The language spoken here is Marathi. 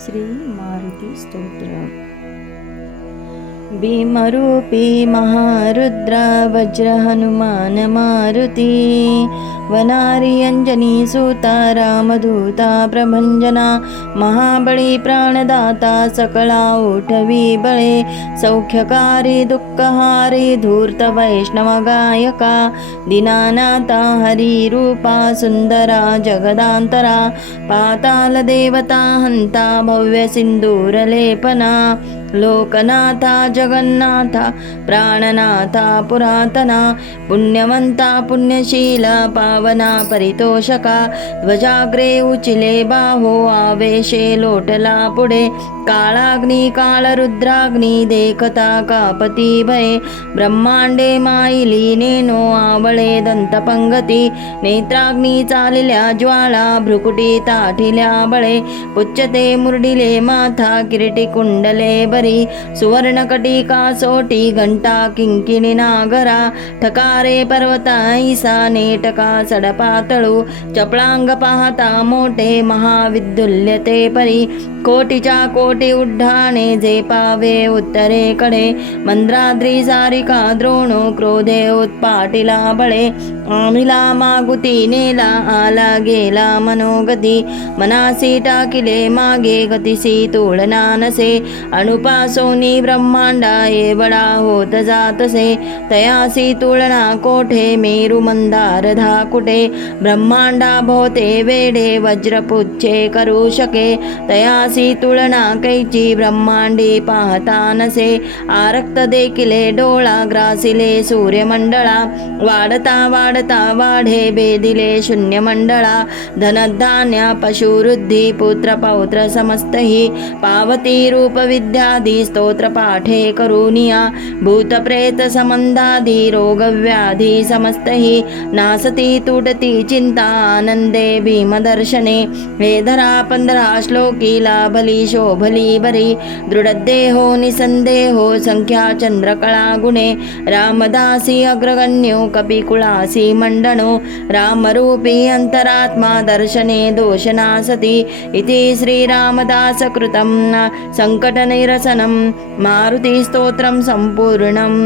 श्री मारुती स्तोत्र। भीमरूपी महारुद्र वज्र हनुमान मारुती, वनारी अंजनी सुता रामदूता प्रभंजना, महाबळी प्राणदाता सकळा उठवी बळे, सौख्यकारी दुःखहारी धूर्त वैष्णव गायका, दीनानाथा हरी रूपा सुंदरा जगदांतरा, पाताल देवता हंता भव्य सिंदूर लेपना, लोकनाथा जगन्नाथा प्राणनाथा पुरातना, पुण्यवंता पुण्यशीला पावना परितोषका, ध्वजाग्रे उचिले बाहो आवेशे लोटला पुढे, काळाग्नी काळरुद्राग्नी देखता कापती भये, ब्रह्मांडे माईली नेनो आवळे दंतपंगती, नेत्राग्नी चालिल्या ज्वाळा भ्रुकुटी ताठिल्या बळे, पुच्यते मुरडिले माथा किरीटी कुंडले बरी, सुवर्णकटिका सोटी घंटा किंकिणी नागरा, ठकारे पर्वता ईसा नेटका सडपातळू, चपळांग पाहता मोठे महाविद्युल्य ते परी, कोटीच्या कोटी उड्डाणे जे पावे उत्तरेकडे, मंद्राद्री सारिका द्रोणो क्रोधे उत्पाटिला बळे, आमिला मागुती नेला आला गेला मनोगती, मनासी टाकिले मागे गतिसी तुळना नसे, अनुपासोनी ब्रह्मांडा एवढा होत जातसे, तयासी तुळना कोठे मेरु मंदार धाकुटे, ब्रह्मांडा भोवते वेडे वज्रपुच्छे करू शके, तयासी तुळना कैची ब्रह्मांडी पाहता नसे, आरक्त देखिले डोळा ग्रासिले सूर्यमंडळा, वाढता वाढता वाढे बेदिले शून्यमंडळा, धनधान्य पशुवृद्धी पुत्र पौत्र समस्तही, पावती रूप विद्यादी स्तोत्र पाठे करुनिया, भूत प्रेत संबंधादी रोग व्याधी समस्तही, नासती तुटती चिंता आनंदे भीमदर्शने, हे धरा 15 श्लोकी लाभली शोभली बरी, दृढदेहो निसंदेहो संख्या चंद्रकळा गुणे, रामदासी अग्रगण्यो कपिकुळासी मंडनो, रामरूपी अंतरात्मा दर्शने दोषनासती, इति श्रीरामदास कृतं संकटनिरसनं मारुती स्तोत्रं संपूर्णम्।